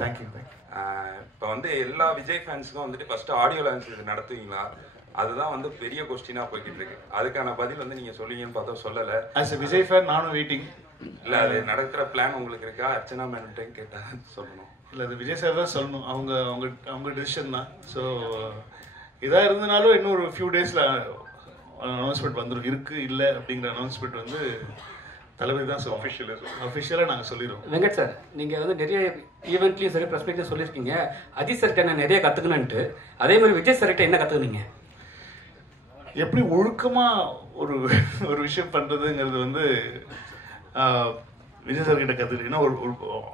Thank you. இப்போ வந்து எல்லா விஜய் ஃபேன்ஸுக்கும் வந்துட்டு ஃபர்ஸ்ட் ஆடியோ லான்ச் நடத்துவீங்களா? அதுதான் வந்து பெரிய கொஸ்டினா போய்கிட்டு இருக்கு. அதுக்கான பதில் வந்து நீங்க சொல்லுவீங்கன்னு பார்த்தா சொல்லலை. ஆஸ் எ விஜய் ஃபேன் நானும் வெயிட்டிங். இல்லை, அது நடக்கிற பிளான் உங்களுக்கு இருக்கா? அர்ச்சனா மேன்ட்டையும் கேட்டால் சொல்லணும். இல்லை, அது விஜய் சார் தான் சொல்லணும். அவங்க டிசிஷன் தான். ஸோ இதாக இருந்தனாலும் இன்னும் ஒரு ஃபியூ டேஸில் அனௌன்ஸ்மெண்ட் வந்துடும். இருக்குது இல்லை அப்படிங்கிற அனௌன்ஸ்மெண்ட் வந்து தளபதி தான் அஃபிஷியலாக நாங்கள் சொல்லிடுவோம். வெங்கட் சார், நீங்கள் வந்து நிறைய ஈவெண்ட்லையும் சரி ப்ரெஸ் மீட்லையும் சொல்லியிருக்கீங்க அஜித் சார்கிட்ட நான் நிறைய கற்றுக்கணுன்ட்டு. அதே மாதிரி விஜய் சார்கிட்ட என்ன கற்றுக்குனீங்க? எப்படி ஒழுக்கமாக ஒரு விஷயம் பண்ணுறதுங்கிறது வந்து விஜய் சார்கிட்ட கற்றுக்கிட்டீங்கன்னா ஒரு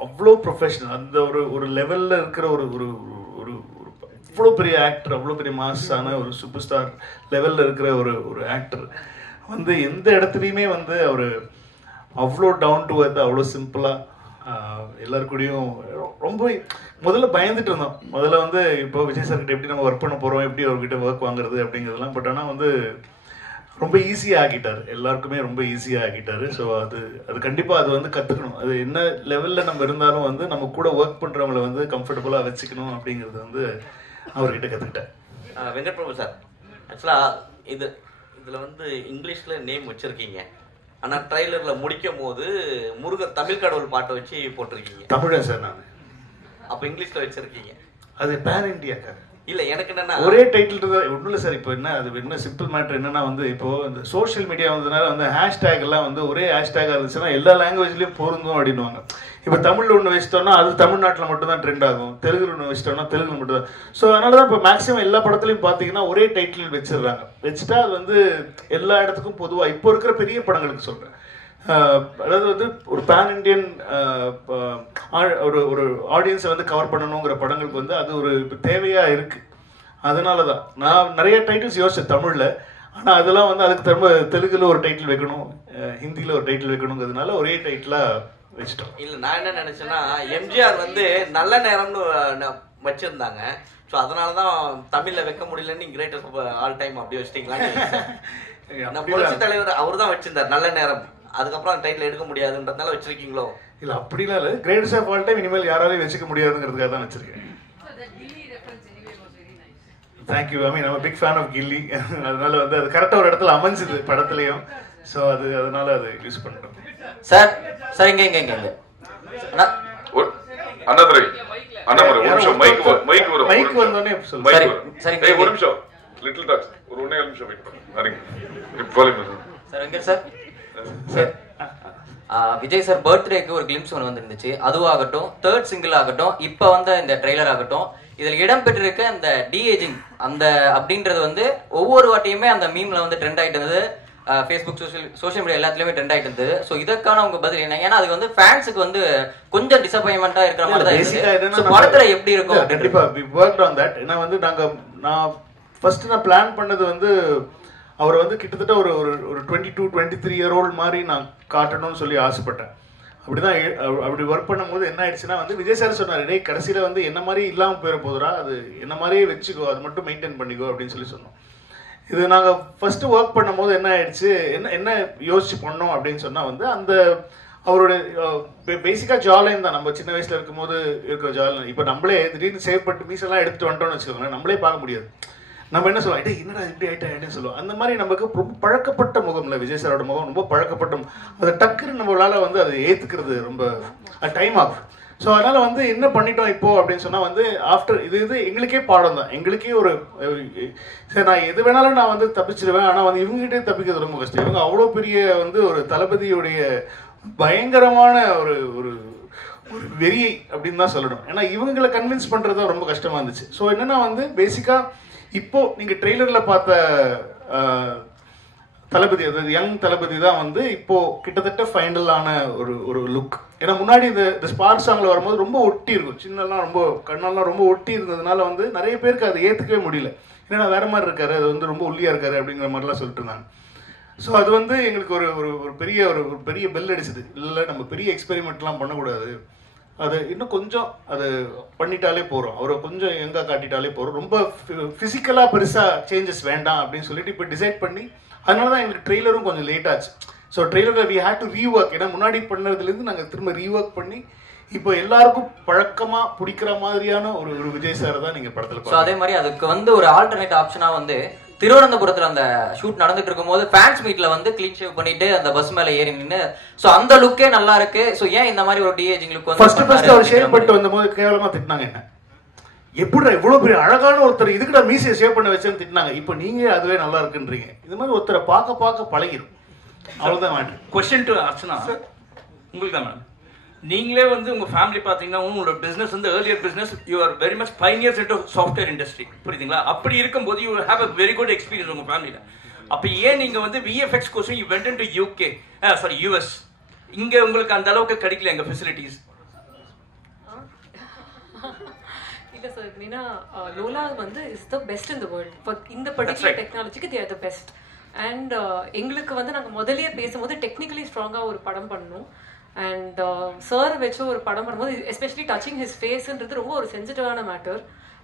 அவ்வளோ ப்ரொஃபஷனல், அந்த ஒரு லெவலில் இருக்கிற ஒரு ஒரு அவ்வளோ பெரிய ஆக்டர், அவ்வளோ பெரிய மாஸான ஒரு சூப்பர் ஸ்டார் லெவலில் இருக்கிற ஒரு ஆக்டர் வந்து எந்த இடத்துலையுமே வந்து அவர் அவ்வளோ டவுன் டு அர்த், அவ்வளோ சிம்பிளாக எல்லாருக்கூடையும் ரொம்ப முதல்ல பயந்துட்டு இருந்தோம். முதல்ல வந்து இப்போ விஜய் சார்கிட்ட எப்படி நம்ம ஒர்க் பண்ண போகிறோம், எப்படி அவர்கிட்ட ஒர்க் வாங்குறது அப்படிங்கிறதுலாம். பட் ஆனால் வந்து ரொம்ப ஈஸியாக ஆக்கிட்டார், எல்லாருக்குமே ரொம்ப ஈஸியாக ஆக்கிட்டார். ஸோ அது கண்டிப்பாக அது வந்து கற்றுக்கணும். அது என்ன லெவலில் நம்ம இருந்தாலும் வந்து நம்ம கூட ஒர்க் பண்ணுறவங்கள வந்து கம்ஃபர்டபுளாக வச்சுக்கணும் அப்படிங்கிறது வந்து அவர்கிட்ட கற்றுக்கிட்டேன். வெங்கட் பிரபு சார், ஆக்சுவலாக இதில் வந்து இங்கிலீஷில் நேம் வச்சுருக்கீங்க, ஆனால் ட்ரைலரில் முடிக்கும் போது முருகன் தமிழ் கடவுள் பாட்டை வச்சு போட்டிருக்கீங்க. தமிழன் சார் நான். அப்போ இங்கிலீஷில் வச்சுருக்கீங்க. அது பேன் இண்டியாக்கா? இல்லை, எனக்கு என்னன்னா ஒரே டைட்டில் தான் ஒன்றும் இல்லை சார். இப்போ என்ன அது என்ன சிம்பிள் மேட்ரு என்னன்னா வந்து இப்போ இந்த சோஷியல் மீடியா வந்ததுனால வந்து ஹேஷ்டேக் எல்லாம் வந்து ஒரே ஹேஷ்டேக் இருந்துச்சுன்னா எல்லா லாங்குவேஜ்லேயும் பொருந்தும் அப்படின்வாங்க. இப்போ தமிழில் ஒன்று வச்சிட்டோம்னா அது தமிழ்நாட்டில் மட்டும் தான் ட்ரெண்ட் ஆகும், தெலுங்குல ஒன்று வச்சிட்டோம்னா தெலுங்குல மட்டும் தான். ஸோ அதனால தான் இப்போ மேக்ஸிமம் எல்லா படத்துலையும் பார்த்தீங்கன்னா ஒரே டைட்டில் வச்சிடுறாங்க. வச்சுட்டா அது வந்து எல்லா இடத்துக்கும் பொதுவாக இப்போ இருக்கிற பெரிய படங்களுக்கு சொல்கிறேன். அதாவது வந்து ஒரு பேன் இண்டியன் ஒரு ஆடியன்ஸை வந்து கவர் பண்ணணுங்கிற படங்களுக்கு வந்து அது ஒரு தேவையாக இருக்குது. அதனால தான் நான் நிறைய டைட்டில்ஸ் யோசிச்சேன் தமிழில். ஆனால் அதெல்லாம் வந்து அதுக்கு திரும்ப தெலுங்குல ஒரு டைட்டில் வைக்கணும், ஹிந்தியில் ஒரு டைட்டில் வைக்கணுங்கிறதுனால ஒரே டைட்டிலாக வச்சுட்டோம். இல்லை, நான் என்ன நினச்சேன்னா எம்ஜிஆர் வந்து நல்ல நேரம்னு வச்சுருந்தாங்க. ஸோ அதனால தான் தமிழில் வைக்க முடியலன்னு கிரேட்டஸ்ட் ஆல் டைம் அப்படி வச்சிட்டிங்களா? புரட்சி தலைவர் அவர் தான் வச்சிருந்தார் நல்ல நேரம், அதுக்கப்புறம் அந்த டைட்டில் எடுக்க முடியாதுன்றதுனால வச்சிருக்கீங்களோ? இல்லை, அப்படிலாம் இல்லை. கிரேட்டஸ்ட் ஆஃப் ஆல் டைம் இனிமேல் யாராலையும் வச்சுக்க முடியாதுங்கிறதுக்காக தான் வச்சிருக்கேன். Thank you. I mean, I'm a big fan of கில்லி. அதனால வந்து அது கரெக்டாக ஒரு இடத்துல அமைஞ்சுது படத்துலையும். ஸோ அதனால அதை யூஸ் பண்ணுறோம். சார் சார் இங்கே அண்ணாதுரை ஒரு நிமிஷம் மைக் வந்தோடனே சொல்லுங்க. ஒரு நிமிஷம் லிட்டில் டாக்ஸ் ஒரு 1.5 நிமிஷம் வெயிட் பண்ணுங்க. Sir Venkat sir, Vijay sir பர்த்டேக்கு ஒரு கிளிம்ஸ் ஒன்று வந்துருந்துச்சு. அதுவாகட்டும், தேர்ட் சிங்கிள் ஆகட்டும், இப்போ வந்த இந்த ட்ரெய்லர் ஆகட்டும், இதில் இடம்பெற்றிருக்க அந்த டிஏஜிங் அந்த அப்படின்றது வந்து ஒவ்வொரு வாட்டியுமே அந்த மீம்ல வந்து ட்ரெண்ட் ஆகிட்டு இருந்தது. ஃபேஸ்புக் சோஷியல் மீடியா எல்லாத்துலயுமே ட்ரெண்ட் ஆகிட்டு இருந்தது. ஸோ இதற்கான உங்க பதில் என்ன? ஏன்னா அது வந்து ஃபேன்ஸுக்கு வந்து கொஞ்சம் டிசப்பாயின்மெண்டா இருக்கிற மாதிரி தான் இருக்கு. படத்துல எப்படி இருக்கும்? கண்டிப்பா we worked on that. ஏன்னா வந்து நான் ஃபர்ஸ்ட் பிளான் பண்ணது வந்து அவர் வந்து கிட்டத்தட்ட ஒரு 22-23 இயர் ஓல்டு மாதிரி நான் காட்டணும்னு சொல்லி ஆசைப்பட்டேன். அப்படிதான் அப்படி ஒர்க் பண்ணும்போது என்ன ஆயிடுச்சுன்னா வந்து விஜய் சார் சொன்னார், டேய் கடைசியில வந்து என்ன மாதிரி இல்லாமல் போயிட போதுரா, அது என்ன மாதிரியே வச்சுக்கோ, அது மட்டும் மெயின்டைன் பண்ணிக்கோ அப்படின்னு சொல்லி சொன்னோம். இது நாங்கள் ஃபர்ஸ்ட் ஒர்க் பண்ணும்போது என்ன ஆயிடுச்சு, என்ன யோசிச்சு பண்ணோம் அப்படின்னு சொன்னால் வந்து அந்த அவருடைய பேசிக்காக ஜாலைன் தான். நம்ம சின்ன வயசில் இருக்கும்போது இருக்கிற ஜாலைன் இப்போ நம்மளே திடீர்னு சேவ் பண்ணிட்டு மீசெல்லாம் எடுத்துட்டு வந்துட்டோம்னு வச்சுக்கோங்களேன், நம்மளே பார்க்க முடியாது. நம்ம என்ன சொல்லுவோம், டேய் என்னடா இப்படி ஆகிட்டேன்னு சொல்லுவோம். அந்த மாதிரி நமக்கு ரொம்ப பழக்கப்பட்ட முகம் இல்லை, விஜய் சாரோட முகம் ரொம்ப பழக்கப்பட்ட, அதை டக்குன்னு நம்மளால் வந்து அதை ஏற்றுக்கிறது ரொம்ப டைம் ஆகும். ஸோ அதனால் வந்து என்ன பண்ணிட்டோம் இப்போது அப்படின்னு சொன்னால் வந்து ஆஃப்டர் இது எங்களுக்கே பாடம் தான், எங்களுக்கே ஒரு சரி நான் எது வேணாலும் நான் வந்து தப்பிச்சிடுவேன். ஆனால் வந்து இவங்ககிட்டே தப்பிக்கிறது ரொம்ப கஷ்டம். இவங்க அவ்வளோ பெரிய வந்து ஒரு தளபதியுடைய பயங்கரமான ஒரு ஒரு ஒரு வெறியை அப்படின்னு தான் சொல்லணும். ஏன்னா இவங்களை கன்வின்ஸ் பண்ணுறது தான் ரொம்ப கஷ்டமாக இருந்துச்சு. ஸோ என்னென்னா வந்து பேசிக்காக இப்போது நீங்கள் ட்ரெய்லரில் பார்த்த தளபதி, அதாவது யங் தளபதி தான் வந்து இப்போது கிட்டத்தட்ட ஃபைனலான ஒரு லுக். ஏன்னா முன்னாடி இந்த ஸ்பார்க் சாங்கில் வரும்போது ரொம்ப ஒட்டி இருக்கும், சின்னலாம் ரொம்ப கண்ணெல்லாம் ரொம்ப ஒட்டி இருந்ததுனால வந்து நிறைய பேருக்கு அதை ஏற்றுக்கவே முடியல. ஏன்னா வேறு மாதிரி இருக்காரு, அது வந்து ரொம்ப ஒல்லியாக இருக்காரு அப்படிங்கிற மாதிரிலாம் சொல்லிட்டு இருந்தாங்க. ஸோ அது வந்து எங்களுக்கு ஒரு பெரிய பெல் அடிச்சுது. இல்லை நம்ம பெரிய எக்ஸ்பெரிமெண்ட்லாம் பண்ணக்கூடாது, அது இன்னும் கொஞ்சம் அது பண்ணிட்டாலே போகிறோம், அவரை கொஞ்சம் எங்கே காட்டிட்டாலே போகிறோம், ரொம்ப ஃபிசிக்கலாக பெருசாக சேஞ்சஸ் வேண்டாம் அப்படின்னு சொல்லிட்டு இப்போ டிசைட் பண்ணி, அதனால தான் எங்களுக்கு ட்ரெய்லரும் கொஞ்சம் லேட் ஆச்சு. ஸோ ட்ரெய்லரில் வி ஹேட் டு ரீஒர்க். ஏன்னா முன்னாடி பண்ணதுலேருந்து நாங்கள் திரும்ப ரீஒர்க் பண்ணி இப்போ எல்லாருக்கும் பழக்கமா பிடிக்கிற மாதிரியான ஒரு விஜய் சார் தான் நீங்க படத்துல. அதே மாதிரி அதுக்கு வந்து ஒரு ஆல்டர்னேட் ஆப்ஷனா வந்து திருவனந்தபுரத்துல அந்த ஷூட் நடந்துட்டு இருக்கும் போது ஃபேன்ஸ் மீட்ல வந்து க்ளீன் ஷேவ் பண்ணிட்டு அந்த பஸ் மேல ஏறி நின்னு சோ அந்த லுக்கே நல்லா இருக்கு. சோ ஏன் இந்த மாதிரி ஒரு டிஏஜிங் லுக் வந்து ஃபர்ஸ்ட் அவர் ஷேவ் பண்ணிட்டு வந்தபோது கேவலமா திட்டினாங்க. என்ன எப்படி இவ்வளவு பெரிய அழகான ஒருத்தர் இதுக்குடா மீசையை ஷேவ் பண்ண வச்சேன்னு திட்டினாங்க. இப்போ நீங்க அதுவே நல்லா இருக்குன்றீங்க. இது மாதிரி ஒருத்தரை பார்க்க பழகிடும். அவ்வளவுதான் மேடம். क्वेश्चन டு அர்ச்சனா உங்களுக்கு தான் மேடம். நீங்களே வந்து உங்க ஃபேமிலி பாத்தீங்கன்னா உங்களோட பிசினஸ் வந்து earlier business you are very much pioneers into software industry புரியுதுங்களா? அப்படி இருக்கும்போது you have a very good experience உங்க ஃபேமிலியில. அப்ப ஏன் நீங்க வந்து VFX course you went into UK sorry US இங்க உங்களுக்கு அந்த அளவுக்கு கிடைக்கல எங்க ஃபெசிலிட்டிஸ்? இல்ல சார், மீனா லோலா வந்து is the best in the world for இந்த பர்టిక్యులர் டெக்னாலஜிக்கு they are the best. And எங்களுக்கு வந்து நாங்க முதல்லயே பேசும்போது டெக்னிக்கலி ஸ்ட்ராங்கா ஒரு படம் பண்ணணும். அண்ட் சார் வச்சு ஒரு படம் பண்ணும்போது எஸ்பெஷலி டச்சிங் ஹிஸ் ஃபேஸ்ன்றது ரொம்ப ஒரு சென்சிட்டிவான மேட்டர்.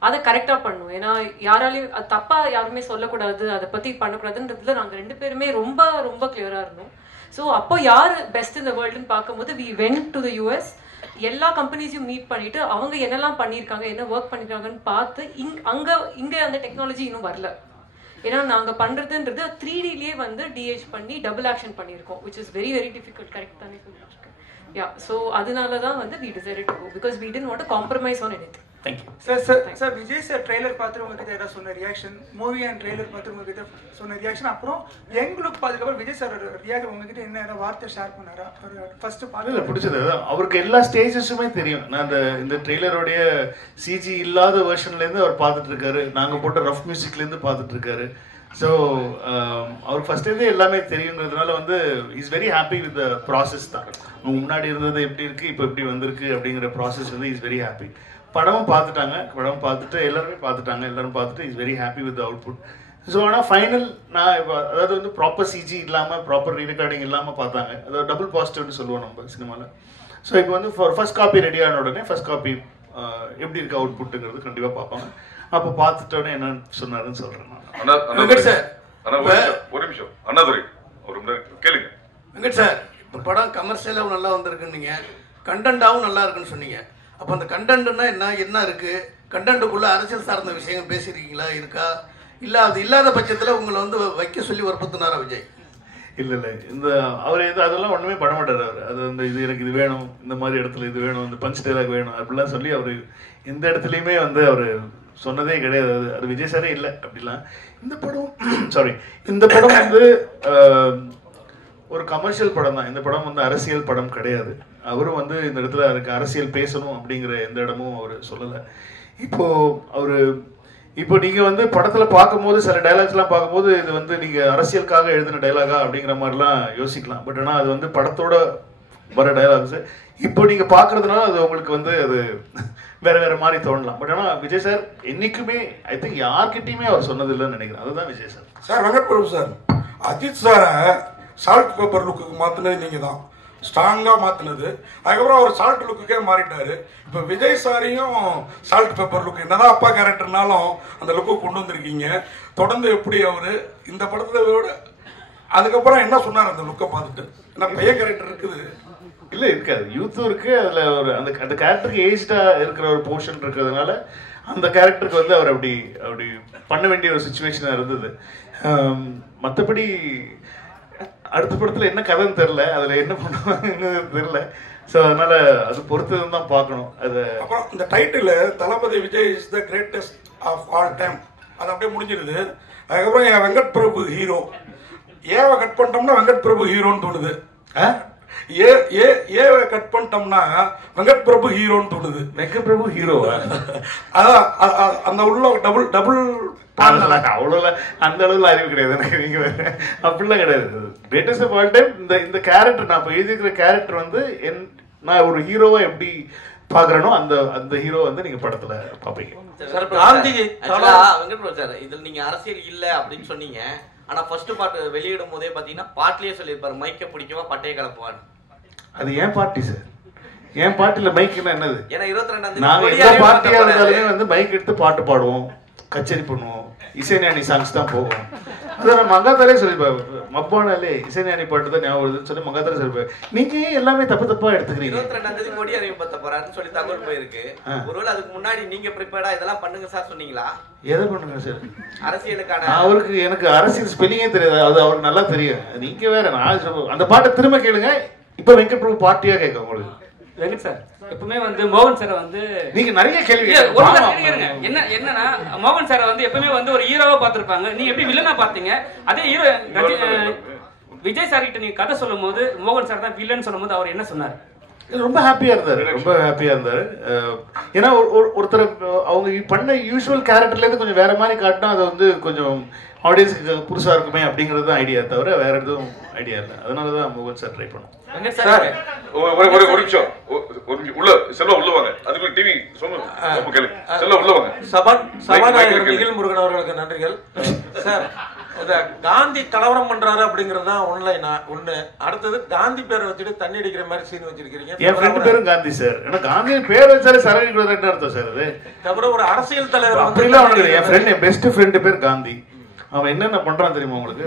அதை கரெக்டாக பண்ணணும். ஏன்னா யாராலையும் அது தப்பாக யாருமே சொல்லக்கூடாது, அதை பற்றி பண்ணக்கூடாதுன்றதுல நாங்கள் 2 பேருமே ரொம்ப ரொம்ப கிளியராக இருந்தோம். ஸோ அப்போ யார் பெஸ்ட் இந்த வேர்ல்டுன்னு பார்க்கும்போது we went to the US. எல்லா கம்பெனிஸையும் மீட் பண்ணிட்டு அவங்க என்னெல்லாம் பண்ணியிருக்காங்க, என்ன ஒர்க் பண்ணியிருக்காங்கன்னு பார்த்து இங்கே அந்த டெக்னாலஜி இன்னும் வரல. ஏன்னா நாங்கள் பண்ணுறதுன்றது 3Dலேயே வந்து டிஹெச் பண்ணி டபுள் ஆக்ஷன் பண்ணியிருக்கோம், which is very very difficult. Correct தானே சொல்லியிருக்கேன்? Yeah, so அதனால தான் வந்து we decided to go because we didn't want to compromise on anything. Thank you. Sir, Vijay sir trailer பார்த்து உங்களுக்கு ஏதாவது சொன்ன ரியாக்ஷன், மூவி அண்ட் ட்ரெய்லர் பார்த்து உங்களுக்கு சொன்ன ரியாக்ஷன், அப்புறம் எங்களுக்கு பார்த்துக்கப்புறம் விஜய் சார் ரியாக்ஷன் உங்ககிட்ட என்ன வார்த்தை ஷேர் பண்ணாரா? ஃபர்ஸ்ட் பார்த்து பிடிச்சது அவருக்கு எல்லா ஸ்டேஜஸுமே தெரியும். நான் இந்த ட்ரெய்லரோடைய சிஜி இல்லாத வெர்ஷன்லேருந்து அவர் பார்த்துட்டு இருக்காரு, நாங்கள் போட்ட ரஃப் மியூசிக்லேருந்து பார்த்துட்டு இருக்காரு. ஸோ அவருக்கு ஃபர்ஸ்ட்லேருந்தே எல்லாமே தெரியுங்கிறதுனால வந்து is very happy with the process தான். முன்னாடி இருந்தது எப்படி இருக்குது, இப்போ எப்படி வந்திருக்கு அப்படிங்கிற ப்ராசஸ் வந்து இஸ் வெரி ஹாப்பி. படமும் பார்த்துட்டாங்க, படம் பார்த்துட்டு எல்லாருமே பார்த்துட்டாங்க, எல்லாரும் பார்த்துட்டு is very happy with the output. So ஆனால் ஃபைனல் நான் இப்போ அதாவது வந்து ப்ராப்பர் சிஜி இல்லாமல் ப்ராப்பர் ரீரெக்கார்டிங் இல்லாமல் பார்த்தாங்க. அதாவது டபுள் பாசிட்டிவ்னு சொல்லுவோம் நம்ம சினிமாவில். ஸோ இப்போ வந்து ஃபர்ஸ்ட் காப்பி ரெடி ஆன உடனே ஃபர்ஸ்ட் காப்பி எப்படி இருக்கு அவுட்புட்டுங்கிறது கண்டிப்பாக பார்ப்பாங்க. அப்போ பார்த்துட்டோன்னே என்னன்னு சொன்னாருன்னு சொல்கிறேன் நான். வெங்கட் சார் ஒரு நிமிஷம் அண்ணாதுரை ஒரு கேளுங்க. வெங்கட் சார், இப்போ படம் கமர்ஷியலாகவும் நல்லா வந்திருக்குன்னு கண்டென்ட்டாகவும் நல்லா இருக்குன்னு சொன்னீங்க. அப்போ அந்த கண்டென்ட்னா என்ன இருக்குது? கண்டென்ட்டுக்குள்ளே அரசியல் சார்ந்த விஷயங்கள் பேசியிருக்கீங்களா, இருக்கா? இல்லை அது இல்லாத பட்சத்தில் உங்களை வந்து வைக்க சொல்லி வற்புறுத்தினாரா விஜய்? இல்லை இந்த அவர் அதெல்லாம் ஒன்றுமே பண்ண மாட்டார். அவர் அது வந்து இது எனக்கு இது வேணும், இந்த மாதிரி இடத்துல இது வேணும், இந்த பஞ்ச் டைலாக் வேணும் அப்படிலாம் சொல்லி அவர் எந்த இடத்துலையுமே வந்து அவர் சொன்னதே கிடையாது. அது விஜய் சாரே இல்லை அப்படிலாம். இந்த படம் வந்து ஒரு கமர்ஷியல் படம் தான். இந்த படம் வந்து அரசியல் படம் கிடையாது. அவரும் வந்து இந்த இடத்துல அதுக்கு அரசியல் பேசணும் அப்படிங்கிற எந்த இடமும் அவர் சொல்லலை. இப்போ நீங்கள் வந்து படத்தில் பார்க்கும்போது சில டைலாக்ஸ்லாம் பார்க்கும்போது இது வந்து நீங்கள் அரசியலுக்காக எழுதின டைலாகா அப்படிங்கிற மாதிரிலாம் யோசிக்கலாம். பட் ஆனால் அது வந்து படத்தோட வர டைலாக்ஸு. இப்போ நீங்கள் பார்க்குறதுனால அது உங்களுக்கு வந்து அது வேற மாதிரி தோணலாம். பட் ஆனால் விஜய் சார் என்னைக்குமே ஐ திங்க் யார்கிட்டையுமே அவர் சொன்னதில்லைன்னு நினைக்கிறேன். அதுதான் Vijay sir. Sir Venkat Prabhu sir, Ajith சாரை சால்ட் பேப்பர் லுக்குக்கு மாற்றினது நீங்கள் தான், ஸ்ட்ராங்காக மாற்றினது. அதுக்கப்புறம் அவர் சால்ட் லுக்குக்கே மாறிட்டார். இப்போ விஜய் சாரையும் சால்ட் பேப்பர் லுக்கு என்னதான் அப்பா கேரக்டர்னாலும் அந்த லுக்கு கொண்டு வந்திருக்கீங்க. தொடர்ந்து எப்படி அவர் இந்த படத்தை விட அதுக்கப்புறம் என்ன சொன்னார் அந்த லுக்கை பார்த்துட்டு? ஏன்னா பையன் கேரக்டர் இருக்குது, இல்லை இருக்காது, யூத்தும் இருக்குது. அதில் ஒரு அந்த கேரக்டருக்கு ஏஜ்டாக இருக்கிற ஒரு போர்ஷன் இருக்கிறதுனால அந்த கேரக்டருக்கு வந்து அவர் அப்படி பண்ண வேண்டிய ஒரு சுச்சுவேஷனாக இருந்தது. மற்றபடி அடுத்த படத்தில் என்ன கதைன்னு தெரில, அதில் என்ன பண்ணுவாங்கன்னு தெரில. ஸோ அதனால் அது பொறுத்து தான் பார்க்கணும். அது அப்புறம் இந்த title Thalapathy Vijay is the greatest of all time அது அப்படியே முடிஞ்சிருது. அதுக்கப்புறம் என் வெங்கட் பிரபு ஹீரோ, ஏவை கட் பண்ணிட்டோம்னா வெங்கட் பிரபு ஹீரோன்னு தோணுது. ஏவை கட் பண்ணிட்டோம்னா வெங்கட் பிரபு ஹீரோன்னு தோணுது. வெங்கட் பிரபு ஹீரோவா? அதான் அந்த உள்ள டபுள் அவ்வளோ அந்த அளவுல அறிவு கிடையாது எனக்கு. நீங்க அப்படிலாம் கிடையாது. கிரேட்டஸ்ட் ஆஃப் ஆல் டைம் இந்த கேரக்டர் நான் இப்போ எழுதியிருக்கிற கேரக்டர் வந்து நான் ஒரு ஹீரோவை எப்படி பாக்குறனோ அந்த ஹீரோ வந்து நீங்க படத்துல பாப்பீங்க. வெங்கட் சார், இதுல நீங்க அரசியல் இல்ல அப்படின்னு சொன்னீங்க. ஆனா ஃபர்ஸ்ட் பார்ட் வெளியிடும் போதே பாத்தீங்கன்னா பாட்லயே சொல்லியிருப்பாரு மைக்க பிடிக்குமா பட்டையை கலப்புவான்னு. அது ஏன் பார்ட்டி சார்? ஏன் பார்ட்டில மைக்னா என்னது? ஏன்னா 22ஆம் தேதி நாங்க எந்த பார்ட்டியா இருந்தாலுமே வந்து மைக் எடுத்து பாட்டு பாடுவோம், கச்சேரி பண்ணுவோம், இசைஞானி சாங்ஸ் தான் போகும். அதை நான் மங்காத்தாலே சொல்லிப்பேன், மப்பானாலே இசைஞானி பாட்டு தான் ஞாபகம் வருதுன்னு சொல்லி மங்காத்தாலே சொல்லிப்பேன். நீங்க எல்லாமே தப்பா எடுத்துக்கிறீங்க. 22ஆம் கொடி அறிவிப்பத்த போறாருன்னு சொல்லி தகவல் போயிருக்கு. ஒருவேளை அதுக்கு முன்னாடி நீங்க ப்ரிப்பேர்டா இதெல்லாம் பண்ணுங்க சார் சொன்னீங்களா? எதை பண்ணுங்க சார்? அரசியலுக்கான அவருக்கு எனக்கு அரசியல் ஸ்பெல்லிங்கே தெரியாது, அது அவருக்கு நல்லா தெரியும். நீங்க வேற, நான் அந்த பாட்டை திரும்ப கேளுங்க. இப்ப வெங்கட் பிரபு பார்ட்டியா கேட்க உங்களுக்கு. வெங்கட் சார் எப்பவுமே வந்து மோகன் சாரை வந்து நீங்க நிறைய கேள்வி என்னன்னா மோகன் சாரை வந்து எப்பவுமே வந்து ஒரு ஹீரோவா பார்த்திருப்பாங்க. நீங்க எப்படி வில்லனா பாத்தீங்க? அதே ஹீரோ விஜய் சார் கிட்ட நீங்க கதை சொல்லும் போது மோகன் சார் தான் வில்லன் சொல்லும் போது அவர் என்ன சொன்னார்? ரொம்ப ஹாப்பியா இருந்தாரு. ஏன்னா ஒருத்தர் அவங்க பண்ண யூஸ்வல் கேரக்டர்ல இருந்து கொஞ்சம் வேற மாதிரி காட்டினா அது வந்து கொஞ்சம் ஆடியன்ஸுக்கு புதுசா இருக்குமே அப்படிங்கிறது தான் ஐடியா, தவிர வேற எதுவும் ஐடியா இல்லை. அதனாலதான் மோகன் சார் ட்ரை பண்ணோம். ஒரு நிமிஷம் உள்ள செல்வா உள்ள வாங்க. அதுக்குள்ள டிவி சொல்லுங்க. செல்வா உள்ள வாங்க. சபாநாயகர் நிகில் முருகன் அவர்களுக்கு நன்றிகள். சார், இந்த காந்தி கலவரம் பண்றாரு அப்படிங்கறது தான் ஒண்ணு. அடுத்தது காந்தி பேரை வச்சுட்டு தண்ணி அடிக்கிற மாதிரி சீன் வச்சிருக்கீங்க. என் ஃப்ரெண்ட் பேரும் காந்தி சார். ஏன்னா காந்தி பேர் வச்சாலே சரவணி கொடுத்தாருன்னு அர்த்தம் சார். அது அப்புறம் ஒரு அரசியல் தலைவர் அப்படிலாம் அவனுக்கு. என் ஃப்ரெண்ட், என் பெஸ்ட் ஃப்ரெண்டு பேர் காந்தி. அவன் என்னென்ன பண்றான் தெரியுமா உங்களுக்கு?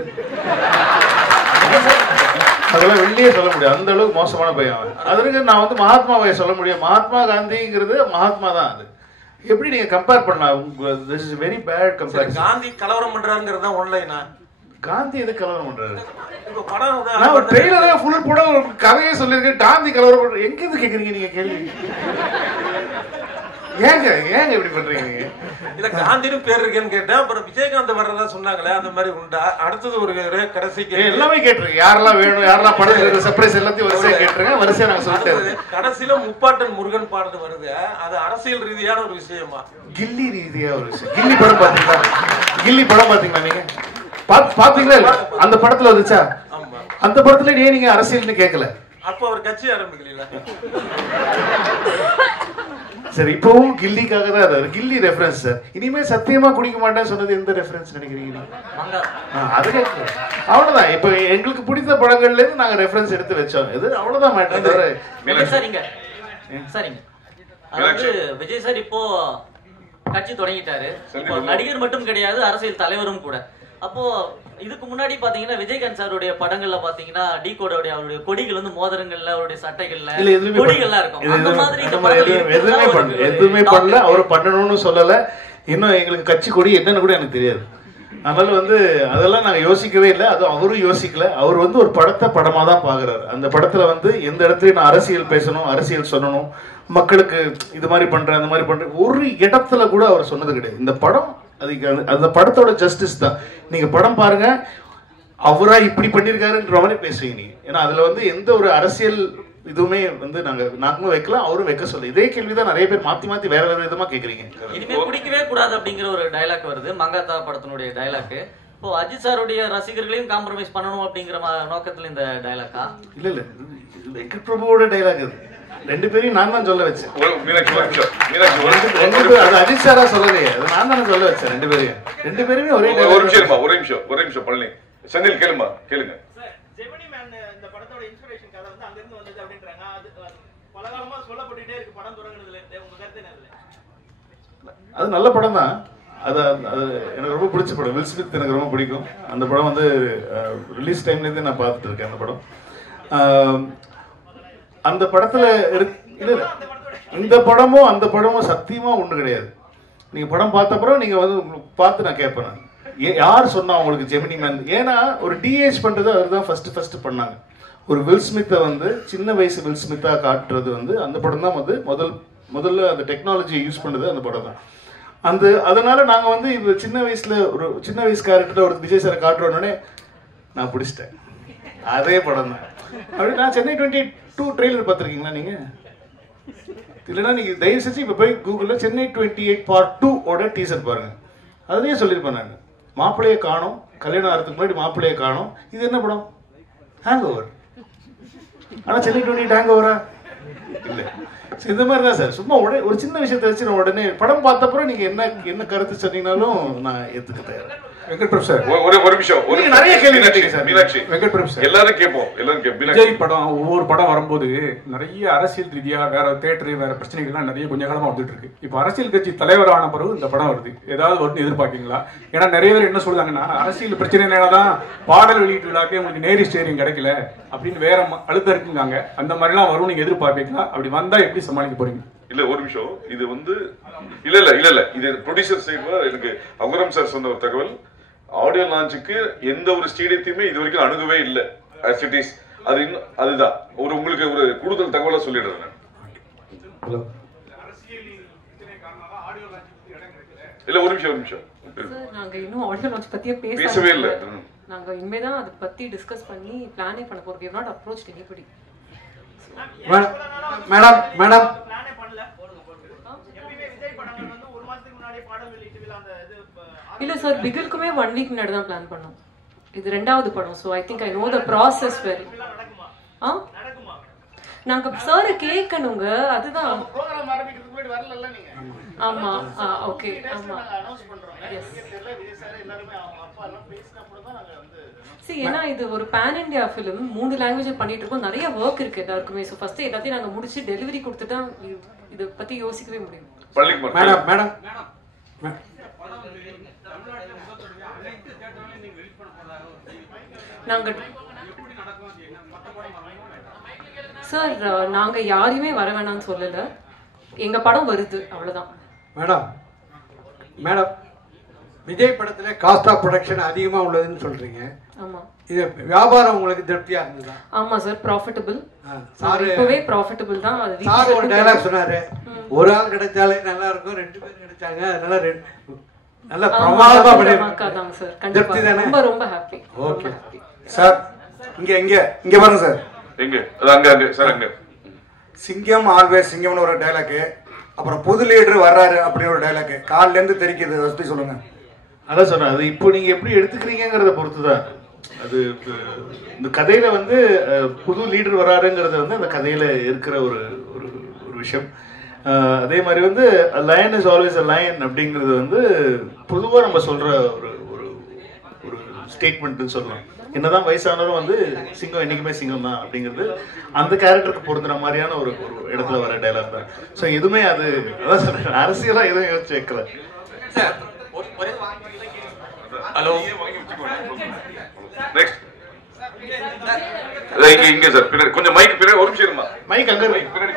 அதெல்லாம் வெளியே சொல்ல முடியாது, அந்த அளவுக்கு மோசமான பையன் அவன். அதற்கு நான் வந்து மகாத்மாவை சொல்ல முடியும். மகாத்மா காந்திங்கிறது மகாத்மா தான். அது எப்படி நீங்க கம்பேர் பண்ணலாம்? this is very bad comparison. Gandhi கலவரம் பண்றாருங்கிறது தான் ஒன்லைனா. காந்தி எது கலவரம் பண்றாரு? இப்போ படம் நான் ஒரு ட்ரெய்லரே ஃபுல் படம் ஒரு கதையே சொல்லியிருக்கேன். காந்தி கலவரம் பண்ற எங்க இருந்து கேக்குறீங்க நீங்க கேள்வி? ஏங்க இப்படி பண்றீங்க நீங்க? இல்ல காந்தின்னு பேர் இருக்கேன்னு கேட்டேன். அப்புறம் விஜயகாந்த் வர்றதா சொன்னாங்களே, அந்த மாதிரி உண்டா? அடுத்தது ஒரு கடைசிக்கு எல்லாமே கேட்டிருக்கேன். யாரெல்லாம் வேணும், யாரெல்லாம் படம் சர்ப்ரைஸ் எல்லாத்தையும் வரிசையா கேட்டிருக்கேன். வரிசையா நாங்க சொல்லிட்டேன். கடைசியில முப்பாட்டன் முருகன் பாட்டு வருது. அது அரசியல் ரீதியான ஒரு விஷயமா? கில்லி ரீதியா ஒரு விஷயம். கில்லி படம் பாத்தீங்களா நீங்க? பாத்தீங்களா? அந்த படத்துல வந்துச்சா? அந்த படத்துல நீங்க அரசியல்னு கேட்கல. அப்ப அவர் கட்சி ஆரம்பிக்கல. சரி, இப்பவும் கில்லிக்காக தான் அது. கில்லி ரெஃபரன்ஸ் சார். இனிமே சத்தியமா குடிக்க மாட்டேன்னு சொன்னது எந்த ரெஃபரன்ஸ் நினைக்கிறீங்க? அது அவ்வளவுதான். இப்ப எங்களுக்கு பிடித்த படங்கள்ல இருந்து நாங்க ரெஃபரன்ஸ் எடுத்து வச்சோம். இது அவ்வளவுதான் மேட்டர். சரிங்க. அதாவது விஜய் சார் இப்போ கட்சி தொடங்கிட்டாரு. இப்போ நடிகர் மட்டும் கிடையாது, அரசியல் தலைவரும் கூட. அப்போ இதுக்கு முன்னாடி பாத்தீங்கன்னா விஜயகாந்த் சாருடைய படங்கள்ல பாத்தீங்கன்னா டி கோடோட அவருடைய கொடிகள் வந்து மோதிரங்கள்ல, அவருடைய சட்டைகள்ல கொடிகள்லாம் இருக்கும். அந்த மாதிரி எதுவுமே பண்ணல. அவர் பண்ணணும்னு சொல்லல. இன்னும் எங்களுக்கு கட்சி கொடி என்னன்னு கூட எனக்கு தெரியாது. அதனால வந்து அதெல்லாம் நாங்க யோசிக்கவே இல்லை. அது அவரும் யோசிக்கல. அவர் வந்து ஒரு படத்தை படமா தான் பாக்குறாரு. அந்த படத்துல வந்து எந்த இடத்துலயும் நான் அரசியல் பேசணும், அரசியல் சொல்லணும், மக்களுக்கு இது மாதிரி பண்றேன், அந்த மாதிரி பண்றேன், ஒரு இடத்துல கூட அவர் சொன்னது கிடையாது. இந்த படம் அதுக்கு அந்த படத்தோட ஜஸ்டிஸ் தான். நீங்க படம் பாருங்க, அவரா இப்படி பண்ணிருக்காருன்ற மாதிரி பேசுவீங்க நீங்க. ஏன்னா அதுல வந்து எந்த ஒரு அரசியல் இதுவுமே வந்து நாங்களும் வைக்கலாம், அவரும் வைக்க சொல்ல. இதே கேள்விதான் நிறைய பேர் மாத்தி வேற விதமா கேக்குறீங்க. இனிமே குடிக்கவே கூடாது அப்படிங்கிற ஒரு டயலாக் வருது, மங்காத்தா படத்தினுடைய டயலாக். இப்போ அஜித் சாருடைய ரசிகர்களையும் காம்ப்ரமைஸ் பண்ணணும் அப்படிங்கிற நோக்கத்துல இந்த டயலாக்கா? இல்ல வெங்கட் பிரபுவோட டைலாக் அது. ரெண்டு பேரையும் நான் தான் சொல்ல வச்சேன். அஜித் சாரா சொல்லலையே, அது நான் தானே சொல்ல வச்சேன். ரெண்டு பேருமே ஒரே ஒரு நிமிஷம் பழனி செந்தில் கேளுங்க. இந்த படத்தோட இன்ஸ்பிரேஷன் கதை வந்து அங்க இருந்து வந்தது அப்படின்றாங்க. அது பல காலமா சொல்லப்பட்டுட்டே இருக்கு படம் தொடங்குனதுல இருந்து. உங்க கருத்து என்ன? அது நல்ல படம் தான். அது எனக்கு ரொம்ப பிடிச்ச படம். வில் ஸ்மித் எனக்கு ரொம்ப பிடிக்கும். அந்த படம் வந்து ரிலீஸ் டைம்ல இருந்து நான் பார்த்துட்டு இருக்கேன். அந்த படம் அந்த படத்துல இந்த படமும் அந்த படமும் சத்தியமா ஒண்ணு கிடையாது. நீங்க படம் பார்த்த அப்புறம் நீங்க வந்து பார்த்து நான் கேட்பேன், யார் சொன்னா உங்களுக்கு ஜெமினி மேன்? ஏன்னா ஒரு டிஏஜ் பண்றது அவர் தான் ஃபர்ஸ்ட் பண்ணாங்க. ஒரு வில் ஸ்மித்தை வந்து சின்ன வயசு வில் ஸ்மித்தா காட்டுறது வந்து அந்த படம் தான் வந்து முதல்ல அந்த டெக்னாலஜியை யூஸ் பண்ணது அந்த படம் தான். அதனால நாங்க வந்து இப்போ சின்ன வயசு கேரக்டர் ஒரு விஜய் சாரை காட்டுறோன்னே நான் பிடிச்சிட்டேன். அதே படம் தான். அப்படி நான் சென்னை 22 ட்ரெய்லர் பார்த்துருக்கீங்களா நீங்க? இல்லைன்னா நீங்க தயவு செஞ்சு இப்போ போய் கூகுளில் சென்னை 28 Part 2 ஓட டீசர் பாருங்க. அதுலேயே சொல்லியிருப்பேன் நான், மாப்பிள்ளையை காணும், கல்யாணம் ஆகிறதுக்கு முன்னாடி மாப்பிள்ளையை காணும். இது என்ன படம்? Hang over. ஆனால் சென்னை 28 ஹேங் ஓவரா? இல்லை. இந்த மாதிரி தான் சார். சும்மா உடனே ஒரு சின்ன விஷயத்தை வச்சு நான் உடனே படம் பார்த்தப்பறம் நீங்க என்ன கருத்து சொன்னீங்கனாலும் நான் ஏத்துக்க தயார். வெங்கட் பிரபு சார் ஒரு நிமிஷம். நீங்க நிறைய கேள்வி கேட்டீங்க சார். மீனாட்சி, வெங்கட் பிரபு சார், எல்லாரும் கேட்போம். விஜய் படம் ஒவ்வொரு படம் வரும்போது நிறைய அரசியல் ரீதியா வேற தேட்டரு வேற பிரச்சனைகள்லாம் நிறைய கொஞ்ச காலமா வந்துட்டு இருக்கு. இப்போ அரசியல் கட்சி தலைவரான பிறகு இந்த படம் வருது, ஏதாவது ஒன்று எதிர்பார்க்கீங்களா? ஏன்னா நிறைய பேர் என்ன சொல்றாங்கன்னா அரசியல் பிரச்சனைனாலதான் பாடல் வெளியீட்டு விழாக்கே உங்களுக்கு நேரி ஸ்டேரிங் கிடைக்கல அப்படின்னு வேற அழுத்தம் இருக்குங்க. அந்த மாதிரிலாம் வரும், நீங்க எதிர்பார்ப்பீங்களா? அப்படி வந்தா எப்படி சமாளிக்க போறீங்க? இல்ல ஒரு நிமிஷம். இது வந்து இல்ல இது ப்ரொடியூசர் சைடுல எனக்கு அகுரம் சார் சொன்ன ஒரு தகவல். ஆடியோ லான்ச்சுக்கு எந்த ஒரு ஸ்டேடியத்தையுமே இது வரைக்கும் அணுகவே இல்லை. அதுதான் உங்களுக்கு ஒரு கூடுதல் தகவலா சொல்லிடுறேன். இல்ல ஒரு நிமிஷம். நாங்க இன்னும் ஆடியோ லான்ச் பத்தியே பேசவே இல்ல. நாங்க இனிமே தான் அதை பத்தி டிஸ்கஸ் பண்ணி பிளானே பண்ண போறோம். we have not approached anybody. Madam இல்ல சார், பிகிலுக்குமே 1 வீக் முன்னாடி தான் பிளான் பண்ணோம். இது ரெண்டாவது படம். So I think I know the process well. நாங்க சார் கேட்கணுங்க, அதுதான் ப்ரோகிராம் ஆரம்பிக்கிறதுக்கு முன்னாடி வரல நீங்க. ஆமா ஓகே ஆமா அனௌன்ஸ் பண்றோம். தெரியல விஜய் சார் எல்லாரும் அவங்க அப்பா எல்லாம் பேசின அப்புறம் தான் நாங்க வந்து ஏன்னா இது ஒரு பேன் இண்டியா ஃபிலிம், 3 லாங்குவேஜ் பண்ணிட்டு இருக்கோம், நிறைய ஒர்க் இருக்கு எல்லாருக்குமே. ஸோ ஃபர்ஸ்ட் எல்லாத்தையும் நாங்க முடிச்சு டெலிவரி கொடுத்துட்டா இதை பத்தி யோசிக்கவே முடியும். மேடம் நாங்க சார் நாங்க யாரையுமே வர வேணாம்னு சொல்லல, எங்க படம் வருது அவ்வளவுதான். மேடம் விஜய் படத்துல காஸ்ட் ஆஃப் ப்ரொடக்ஷன் அதிகமா உள்ளதுன்னு சொல்றீங்க. ஆமா, இது வியாபாரம் உங்களுக்கு திருப்தியா இருந்ததா? ஆமா சார், ப்ராஃபிட்டபிள். சார் இப்பவே ப்ராஃபிட்டபிள் தான். சார் ஒரு டயலாக் சொன்னாரு, ஒரு ஆள் கிடைச்சாலே நல்லா இருக்கும், 2 பேர் கிடைச்சாங்க அதனால நல்ல பிரமாதமா பண்ணிருக்காங்க சார். கண்டிப்பா ரொம்ப ரொம்ப ஹாப்பி. Okay sir. இங்க பாருங்க சார். எங்க அங்க சார் அங்க சிங்கம் ஆல்வேஸ் சிங்கம்னு ஒரு டயலாக், அப்புறம் புது லீடர் வர்றாரு அப்படின்னு ஒரு டயலாக் கால்ல இருந்து தெரிக்குது. பத்தி சொல்லுங்க. அதான் சொன்னேன், அது இப்போ நீங்க எப்படி எடுத்துக்கிறீங்கிறத பொறுத்து தான். அது இந்த கதையில வந்து புது லீடர் வராருங்கிறது வந்து அந்த கதையில இருக்கிற ஒரு ஒரு விஷயம். அதே மாதிரி வந்து line is always a lion அப்படிங்கிறது வந்து பொதுவாக நம்ம சொல்ற ஒரு ஒரு ஸ்டேட்மெண்ட்னு சொல்லலாம். என்னதான் வயசானவரும் வந்து சிங்கம் என்னைக்குமே சிங்கம் தான் அப்படிங்கிறது அந்த கேரக்டருக்கு பொருந்துற மாதிரியான ஒரு இடத்துல வர டைலாக் தான். ஸோ எதுவுமே அது அதான் சொல்றேன், அரசியலாக எதுவும் யோசிச்சு வைக்கல. ஹலோ நெக்ஸ்ட் இங்க சார் பின்னாடி கொஞ்சம் மைக் பின்னாடி ஒரு நிமிஷம் இருமா. மைக் அங்க பின்னாடி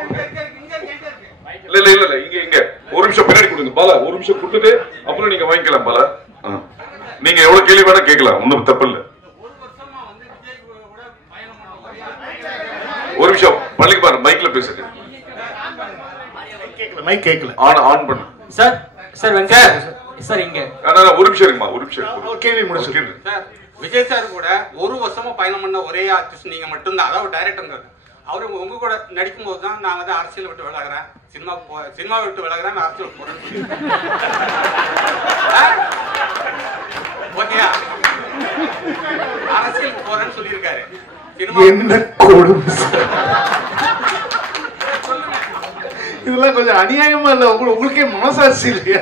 இல்ல இங்க ஒரு நிமிஷம் பின்னாடி கொடுங்க பாலா. ஒரு நிமிஷம் கொடுத்துட்டு அப்புறம் நீங்க வாங்கிக்கலாம் பாலா. நீங்க எவ்வளவு கேள்வி வேணா கேட்கலாம், ஒன்றும் தப்பு இல்லை. ஒரு நிமிஷம் பள்ளிக்கு பாரு, மைக்ல பேசுங்க. மைக் கேட்கல, ஆன் பண்ணு சார். சார் இங்க ஒரு நிமிஷம் இருக்குமா, ஒரு நிமிஷம் கேள்வி முடிச்சு. சார் விஜய் சார் கூட 1 வருஷமா பயணம் பண்ண ஒரே ஆர்டிஸ்ட் நீங்க மட்டும்தான், அதாவது டைரக்டர். அவரு உங்க கூட நடிக்கும் போது தான் நான் வந்து அரசியல் விட்டு விலகிறேன், சினிமா விட்டு விலகிறேன், நான் அரசியல் போறேன்னு ஓகேயா, அரசியல் போறேன்னு சொல்லியிருக்காரு. என்ன கொடுமை இதெல்லாம் கொஞ்சம் அநியாயமா இல்ல? உங்களுக்கே மனசாட்சி இல்லையா?